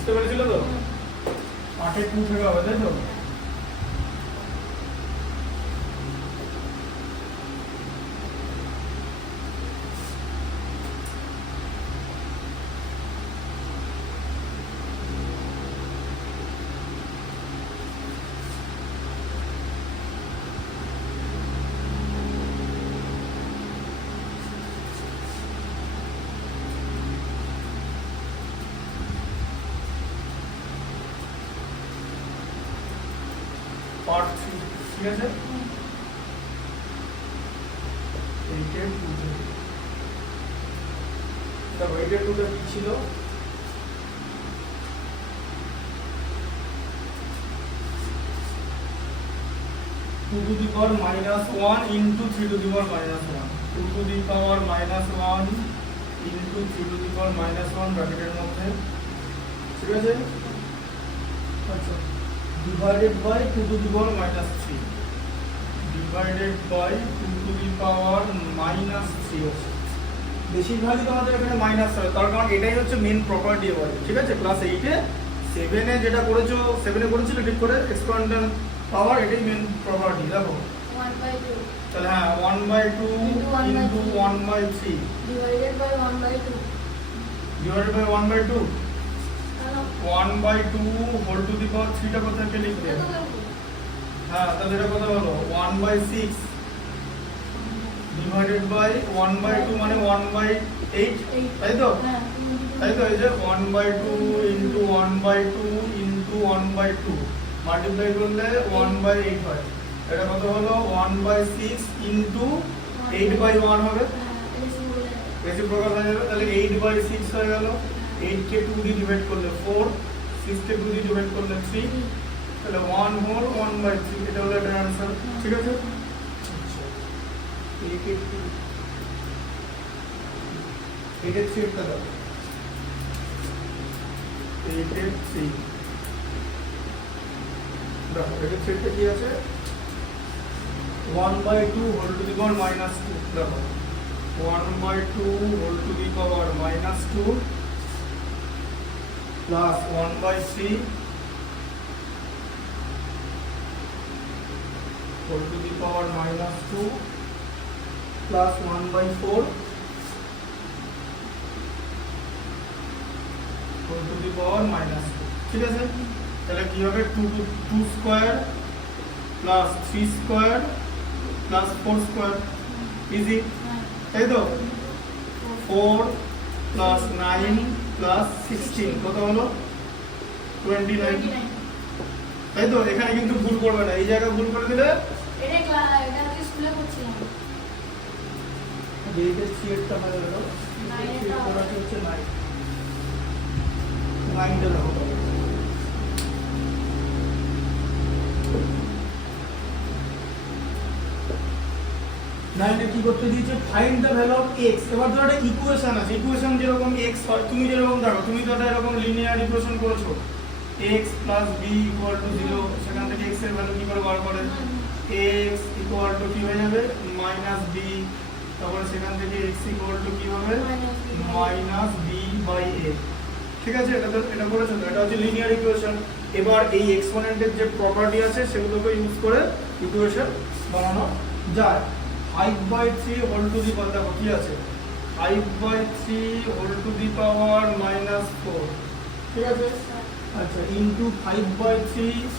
বুঝতে পেরেছিল তো? 8 2 থেকে হবে, তাই তো? পার্ট 3, ঠিক আছে? এইটের 2 থেকে দেখো, এইটের 2 কি ছিল? 2 to the power minus 1 into 3 to the power minus 1, 2 to the power minus 1 into 3 to the power minus 1 ব্র্যাকেটের মধ্যে, ঠিক আছে? আচ্ছা, divided by 2 to the power minus 3, divided by 2 to the power minus 3 হচ্ছে। বেশিরভাগই তোমাদের এখানে মাইনাস হবে, তার কারণ এটাই হচ্ছে মেন প্রপার্টি বলে, ঠিক আছে? ক্লাস 8 এ 7 এ যেটা করেছো, 7 এ করেছিল ঠিক করে এক্সপোনেনশিয়াল পাওয়ার, এটাই মেন প্রপার্টি। দেখো 1/2 তাহলে হ্যাঁ 1/2 into 1/3 divided by 1/2 divided by 1/2 hello 1/2 whole to the power 3 টা কোথায় কে লিখবে? হ্যাঁ, তাহলে এটা কত হলো? 1/6 divided by 1/2 মানে 1/8, তাই তো? হ্যাঁ তাই তো? এই যে 1/2 into 1/2 into 1/2 মাল্টিপ্লাই করলে 1/8 হয়। এটা কত হলো? 1/6 into 8/1 হবে, রেসিপ্রোকাল হয়ে যাবে। তাহলে 8/6 হয়ে গেল। 8 কে 2 দিয়ে ডিভাইড করলে 4, 6 কে 2 দিয়ে ডিভাইড করলে 3, তাহলে 1 হোল 1/3, এটা হলো এটার आंसर, ঠিক আছে? আচ্ছা, 8 এর 2, 8 এর 3 টা দাও, 8 এর 3 দেখো, 8 এর 3 টা কি আছে? 1/2 whole to the power minus 2, দেখো 1/2 whole to the power minus 2 plus 1/3 whole to the power minus 2 plus 1/4 whole to the power minus 2, ঠিক আছে? তাহলে কি হবে? 2 square plus 3 square plus 4 square, easy, তাই তো? 4 প্লাস 9 প্লাস 16 কত হলো? 29, তাই তো? এখানে কিন্তু ভুল করবে না, এই জায়গায় ভুল করে দিলে এটা আমি স্কুলে করছিলাম। এইটা 3 টা হয়ে গেল, 9 এটা হচ্ছে 9, 9 টা দেখো, 9 এ কি করতে দিয়েছে? Find the value of x। এবার ধরো একটা ইকুয়েশন আছে, ইকুয়েশন যেরকম x হয়, তুমি যেরকম দেখো, তুমি তো এটা এরকম লিনিয়ার ইকুয়েশন করেছো, x + b = 0, সেখান থেকে x এর ভ্যালু কি করে বার করে? x = কি হয়ে যাবে? -b, তারপর সেখান থেকে x = কি হবে? -b/a, ঠিক আছে? এটা করেছো তো? এটা হচ্ছে লিনিয়ার ইকুয়েশন। এবার এই এক্সপোনেন্টের যে প্রপার্টি আছে সেগুলোকে ইউজ করে ইকুয়েশন বানানো যায়। 5/3 whole to the power, দেখো কি আছে? 5/3 whole to the power -4, ঠিক আছে? আচ্ছা, into 5/3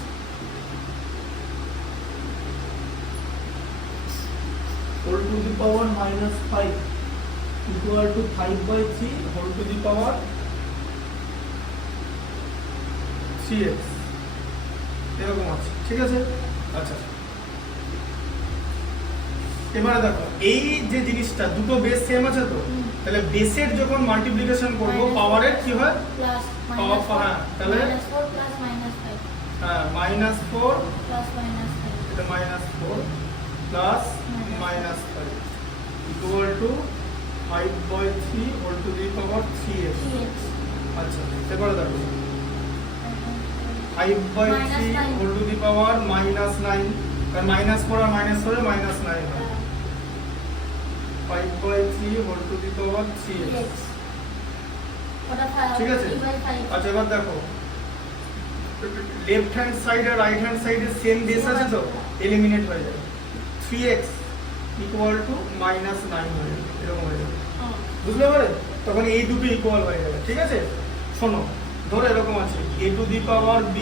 whole to the power -5 equal to 5/3 whole to the power 3x, এরকম আছে, ঠিক আছে? আচ্ছা, এবারে দেখো এই যে জিনিসটা, দুটো বেস সেম আছে তো, তাহলে বেসের যখন মাল্টিপ্লিকেশন করব পাওয়ারের কি হয়? প্লাস পাওয়ার, হ্যাঁ, তাহলে -4 প্লাস -5 হ্যাঁ -4 প্লাস -5 এটা -4 plus -5 equal to 5/3 whole to the power 3x। আচ্ছা, এবারে দেখো 5/3 হোল টু দি পাওয়ার -9, কারণ -4 আর -4 এ -9 হয়। 5/3 whole to the power 3x, ওটা ঠিক আছে? 3/5 আচ্ছা এবার দেখো লেফট হ্যান্ড সাইড আর রাইট হ্যান্ড সাইডে সেম বেস আছে তো এলিমিনেট হয়ে যাবে 3x ইকুয়াল টু -9 হয়ে যাবে এরকম হয়ে যাবে বুঝতে পারে তখন এই দুটো ইকুয়াল হয়ে যাবে ঠিক আছে শোনো ধরো এরকম আছে a two the power b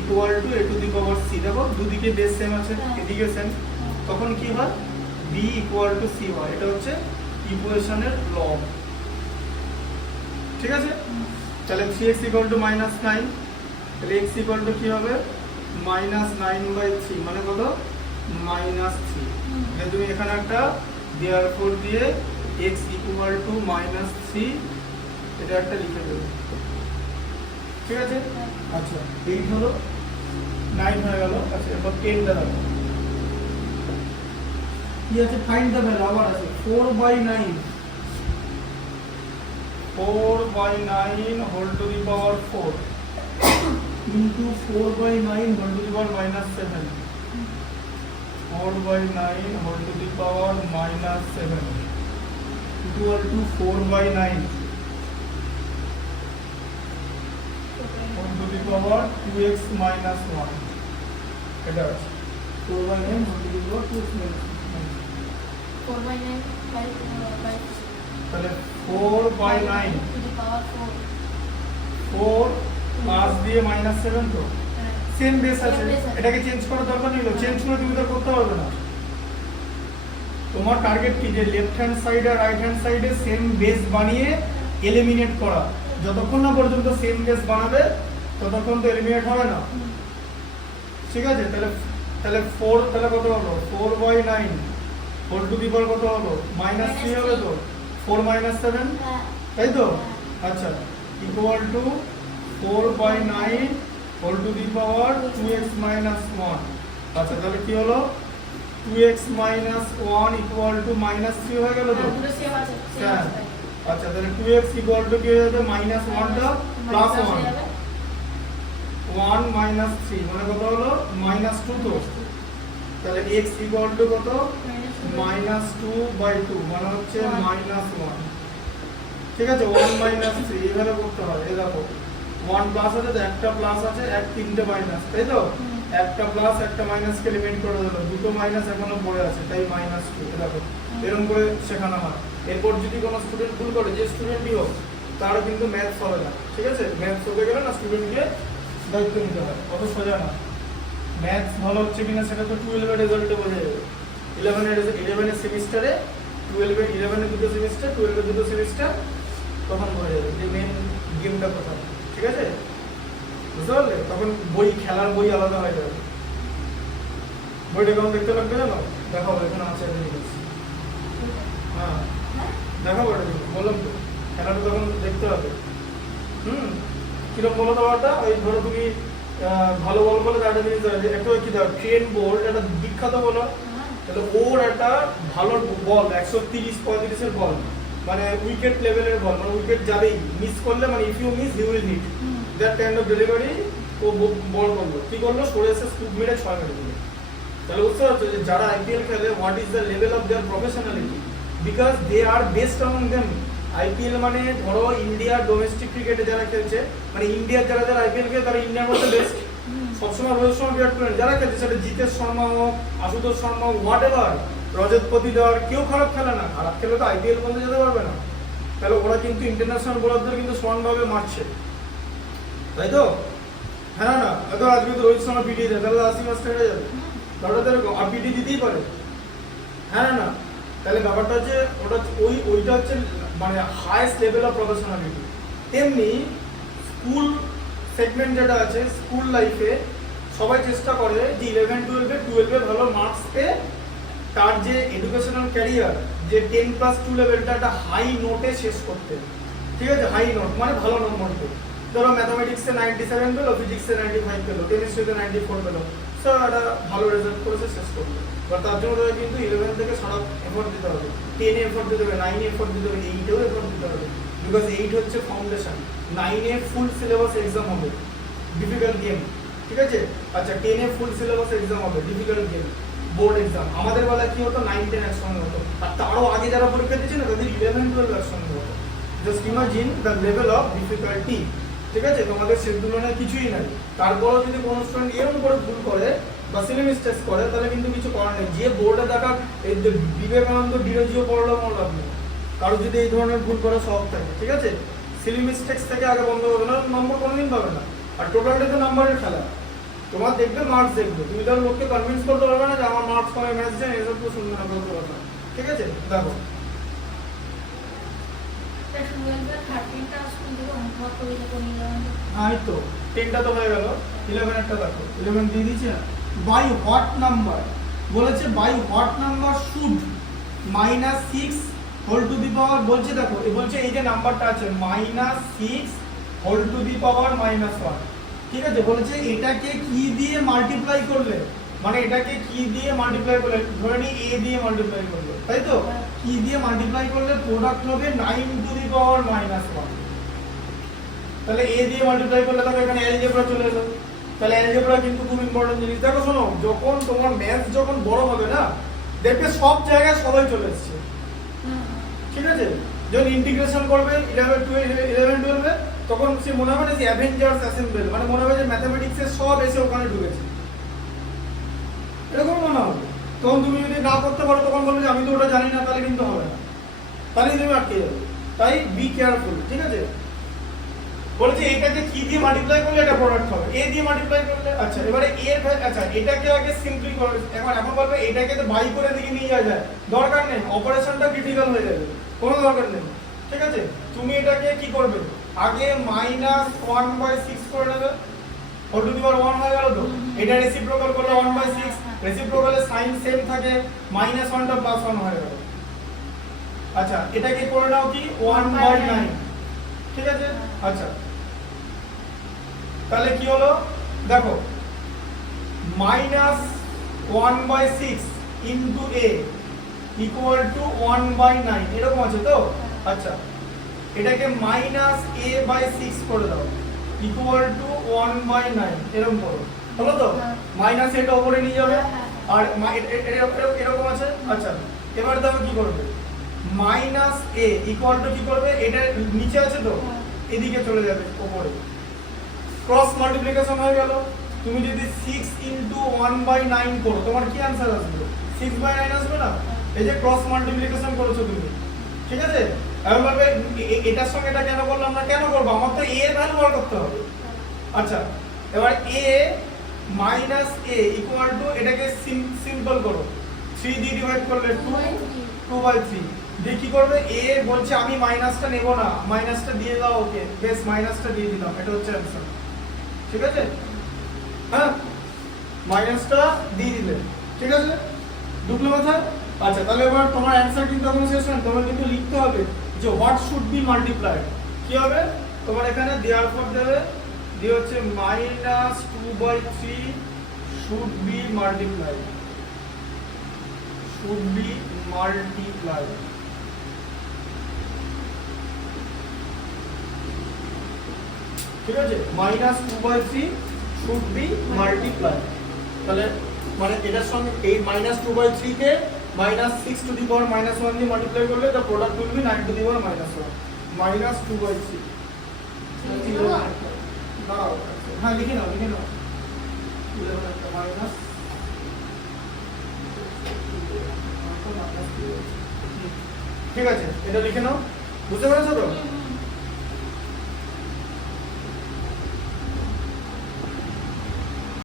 equal to a two the power c দেখো দুদিকে বেস সেম আছে এদিকে সেম তখন কি হয় b ইকুয়াল টু c হয় এটা হচ্ছে ইকুয়েশনের লব ঠিক আছে তাহলে 3x ইকুয়াল টু -9 তাহলে x ইকুয়াল টু কি হবে -9/3 মানে কত -3 তাহলে তুমি এখানে একটা therefore দিয়ে x ইকুয়াল টু -3 এটা একটা লিখে দেবে ঠিক আছে আচ্ছা 8 হলো 9 হয়ে গেল আচ্ছা এবার 10 টা দাও কি আছে ফাইন্ড দ্য ভ্যালু আবার আছে 4/9 4/9 whole to the power 4 into 4/9 whole to the power -7 4/9 whole to the power -7 equal to 4/9 whole to the power 2x minus 1 এটা আছে 4/9 whole to the power 2x minus 1 4/9 5 তাহলে 4/9 to the power 4 পাঁচ দিয়ে -7 তো same base আছে Same base আছে। এটাকে change করার দরকার নেই চেঞ্জ করে তুমি তো করতে পারবে না তোমার টার্গেট কি যে লেফট হ্যান্ড সাইড আর রাইট হ্যান্ড সাইডে সেম বেস বানিয়ে এলিমিনেট করা যতক্ষণ না পর্যন্ত সেম বেস বানাবে ততক্ষণ তো এলিমিনেট হবে না ঠিক আছে তাহলে তাহলে 4 তাহলে কত হলো 4/9 হোল টু দি পাওয়ার কত হলো -3 হবে তো 4 - 7 তাই তো আচ্ছা equal to 4/9 whole to the power 2x minus 1 আচ্ছা তাহলে কি হলো 2x minus 1 ইকুয়াল টু -3 হয়ে গেল তো পুরো সেম আছে হ্যাঁ আচ্ছা তাহলে 2x ইকুয়াল টু কি হয়ে যাবে -1 টা প্লাস 1 1 minus 3 মানে কত হলো -2 তো তাহলে x ইকুয়াল টু কত -2/2 মানে হচ্ছে -1 ঠিক আছে 1 - 3 এভাবে করতে হবে এই দেখো 1 প্লাস আছে তো একটা প্লাস আছে এক তিনটে মাইনাস তাই তো একটা প্লাস একটা মাইনাস কে এলিমিনেট করে দিল দুটো মাইনাস এখনো পড়ে আছে তাই -2 এই দেখো এরকম করে শেখানো হয় এরপর যদি কোনো স্টুডেন্ট ভুল করে যে স্টুডেন্টই হোক তারও কিন্তু ম্যাথস হবে না ঠিক আছে ম্যাথস হতে গেলে না স্টুডেন্টকে দায়িত্ব নিতে হয় অত সোজা না ম্যাথস ভালো হচ্ছে কিনা সেটা তো 12 এর রেজাল্টে বোঝা যাবে 11 এর সেমিস্টারে 12 এর 11 এর দুটো সেমিস্টার 12 এর দুটো সেমিস্টার তখন বোঝা যাবে যে মেন গেমটা কোথায় ঠিক আছে বুঝতে পারলে তখন বই খেলার বই আলাদা হয়ে যাবে বইটা কেমন দেখতে লাগবে জানো দেখাবো এখানে আছে জিনিস হ্যাঁ দেখাবো এটা বললাম তো খেলাটা তখন দেখতে হবে কিরকম বলো তোমারটা ওই ধরো তুমি ভালো বল বলে একটা জিনিস দেবে একটা কি দাও ট্রেন বোল্ট একটা বিখ্যাত বলো তাহলে ওর একটা ভালো বল 130-35 এর বল মানে উইকেট লেভেলের বল মানে উইকেট যাবেই মিস করলে মানে if you miss you will hit that kind of delivery ও বল করলো কি করলো সরে এসে স্কুপ মেরে 6 মেরে দিল তাহলে বুঝতে পারছো যে যারা আইপিএল খেলে what is the level of their professionality because they are best among them IPL মানে ধরো ইন্ডিয়ার ডোমেস্টিক ক্রিকেটে যারা খেলছে মানে ইন্ডিয়ার যারা যারা আইপিএল খেলে তারা ইন্ডিয়ার মধ্যে বেস্ট সবসময় রোহিত শর্মা বিরাট কোহলি যারা খেলছে সেটা জিতেশ শর্মা হোক আশুতোষ শর্মা হোয়াট এভার রজত পতিদার কেউ খারাপ খেলে না খারাপ খেলে তো আইপিএল বলতে যেতে পারবে না তাহলে ওরা কিন্তু ইন্টারন্যাশনাল বোলারদের কিন্তু সমানভাবে মারছে তাই তো হ্যাঁ না হয়তো আজকে তো রোহিত শর্মা পিটিয়ে দেয় তাহলে 80 ম্যাচ হেরে যাবে তাহলে আর পিটি দিতেই পারে হ্যাঁ না তাহলে ব্যাপারটা হচ্ছে ওটা ওইটা হচ্ছে মানে হাইয়েস্ট লেভেল অফ প্রফেশনালিটি তেমনি স্কুল সেগমেন্ট যেটা আছে স্কুল লাইফে সবাই চেষ্টা করে যে 11-12-এ ভালো মার্কস পেয়ে তার যে এডুকেশনাল ক্যারিয়ার যে 10+2 লেভেলটা একটা হাই নোটে শেষ করতে ঠিক আছে হাই নোট মানে ভালো নম্বর পেয়ে ধরো ম্যাথামেটিক্সে 97 পেলো ফিজিক্সে 95 পেলো কেমিস্ট্রিতে 94 পেলো স্যার একটা ভালো রেজাল্ট করেছে শেষ করলো বা তার জন্য তাদের কিন্তু 11 থেকে সারা এফোর্ট দিতে হবে 10 এ এফোর্ট দিতে হবে 9 এ এফোর্ট দিতে হবে 8 এও এফোর্ট দিতে হবে বিকজ 8 হচ্ছে ফাউন্ডেশন 9 এ ফুল সিলেবাস এক্সাম হবে ডিফিকাল্ট গেম ঠিক আছে আচ্ছা 10 এ ফুল সিলেবাস এক্সাম হবে ডিফিকাল্ট গেম বোর্ড এক্সাম আমাদের বেলায় কি হতো 9-10 একসঙ্গে হতো আর তারও আগে যারা পরীক্ষা দিচ্ছে না তাদের 11-12 একসঙ্গে হতো just imagine the level of difficulty. ঠিক আছে, তোমাদের সে তুলনায় কিছুই নাই। তারপরেও যদি কোনো স্টুডেন্ট এরকম করে ভুল করে বা সিলি মিস্টেক করে তাহলে কিন্তু কিছু করার নেই। যে বোর্ডে দেখা এই যে বিবেকানন্দ ডিরোজিও পড়লো কোনো লাভ নেই। কারো যদি এই ধরনের ভুল করার স্বভাব থাকে, ঠিক আছে, সিলি মিস্টেক্স থেকে আগে বন্ধ করবে না, নম্বর কোনোদিন পাবে না। আর টোটালটা তো নাম্বারের খেলা, তোমার দেখবে মার্কস দেখবে, তুমি তাহলে লোককে কনভিন্স করতে পারবে না যে আমার মার্কস কমে ম্যাথস যায়, এসব তো শুনবে না বলতে পারবে না। ঠিক আছে, দেখো এই তো 10টা তো হয়ে গেল, 11 একটা দেখো, 11 দিয়ে দিয়েছে না। বাই হোয়াট নাম্বার বলেছে, by what number should -6 whole to the power, বলছে দেখো এই বলছে এই যে নাম্বারটা আছে -6 হোল টু দি পাওয়ার -1, ঠিক আছে, বলেছে এটাকে কি দিয়ে মাল্টিপ্লাই করলে, মানে এটাকে কি দিয়ে মাল্টিপ্লাই করলে, ধরে নি a দিয়ে মাল্টিপ্লাই করলে, তাই তো, কি দিয়ে মাল্টিপ্লাই করলে প্রোডাক্ট হবে 9 টু দি পাওয়ার -1। তাহলে a দিয়ে মাল্টিপ্লাই করলে তবে এখানে অ্যালজেব্রা চলে এলো। তাহলে অ্যালজেব্রা কিন্তু খুব ইম্পর্টেন্ট জিনিস। দেখো শোনো, যখন তোমার ম্যাথস যখন বড় হবে না, দেখবে সব জায়গায় সবাই চলে এসেছে। ঠিক আছে, যখন ইন্টিগ্রেশন করবে 11 12 তখন সে মনে হবে না যে অ্যাভেঞ্জার্স অ্যাসেম্বল, মানে মনে হবে যে ম্যাথমেটিক্সের সব এসে ওখানে ঢুকেছে, এরকম মনে হবে। তখন তুমি যদি না করতে পারো তখন বলবে যে আমি তো ওটা জানি না, তাহলে কিন্তু হবে না, তাহলে তুমি আটকে যাবে। তাই বি কেয়ারফুল। ঠিক আছে, বলছে এটাকে কি দিয়ে মাল্টিপ্লাই করলে এটা প্রোডাক্ট হবে, a দিয়ে মাল্টিপ্লাই করলে। আচ্ছা, এবারে এর আচ্ছা এটাকে আগে সিম্পলি করে, এখন বলবে এটাকে তো বাই করে দিকে নিয়ে যাওয়া যায়, দরকার নেই, অপারেশনটা ক্রিটিক্যাল হয়ে যাবে, কোনো দরকার নেই। ঠিক আছে, তুমি এটাকে কি করবে, আগে -1/6 করে নেবে, হোল টু দি পাওয়ার 1 হয়ে গেল তো। এটা রেসিপ্রোকাল করলে 1/6, রেসিপ্রোকালের সাইন সেম থাকে, -1টা +1 হয়ে গেল। আচ্ছা, এটাকে করে নাও কি 1/9। ঠিক আছে, আচ্ছা তাহলে কি হলো দেখো, -1/6 ইনটু a ইকুয়াল টু 1/9, এরকম আছে তো। আচ্ছা, এটাকে -a/6 করে দাও ইকুয়াল টু 1/9, এরকম করো, হলো তো। মাইনাস এটা উপরে নিয়ে যাবে, আর এরকম আছে। আচ্ছা, এবার দেখো কি করবে, -a ইকুয়াল টু কি করবে, এটা নিচে আছে তো, এদিকে চলে যাবে উপরে, ক্রস মাল্টিপ্লিকেশন হয়ে গেল। তুমি যদি 6 ইনটু 1/9 করো, তোমার কি आंसर আসবে, 6/9 আসবে না। এই যে ক্রস মাল্টিপ্লিকেশন করেছো তুমি, ঠিক আছে। এবার বলবে এটার সঙ্গে এটা কেন করলাম না, কেন করব, আমার তো a এর ভ্যালু বার করতে হবে। আচ্ছা, এবার a - a ইকুয়াল টু, এটাকে সিম্পল করো, 3 দিয়ে ডিভাইড করলে 2/3 দিয়ে কি করবে, a বলছে আমি মাইনাসটা নেব না, মাইনাসটা দিয়ে দাও, ওকে বেশ মাইনাসটা দিয়ে দিলাম, এটা হচ্ছে आंसर। ঠিক আছে, হ্যাঁ মাইনাসটা দিয়ে দিলে, ঠিক আছে, ঢুকলো মাথায়। আচ্ছা, তাহলে এবার তোমার অ্যানসার কিন্তু এখন শেষ হয়, তোমার কিন্তু লিখতে হবে যে হোয়াট শুড বি মাল্টিপ্লাইড। কি হবে, তোমার এখানে দেওয়ার পর দেবে, দিয়ে হচ্ছে -2/3 should be multiplied, should be multiplied. ঠিক আছে, -2/3 শুড বি মাল্টিপ্লাই। তাহলে মানে এটার সঙ্গে এই -2/3 কে -6 টু দি পাওয়ার -1 দিয়ে মাল্টিপ্লাই করলে the product will be 9 to the power -1 -2/3। দাঁড়াও, হ্যাঁ লিখে নাও, লিখে নাও, 11 একটা মাইনাস, ঠিক আছে, এটা লিখে নাও, বুঝতে পেরেছো তো।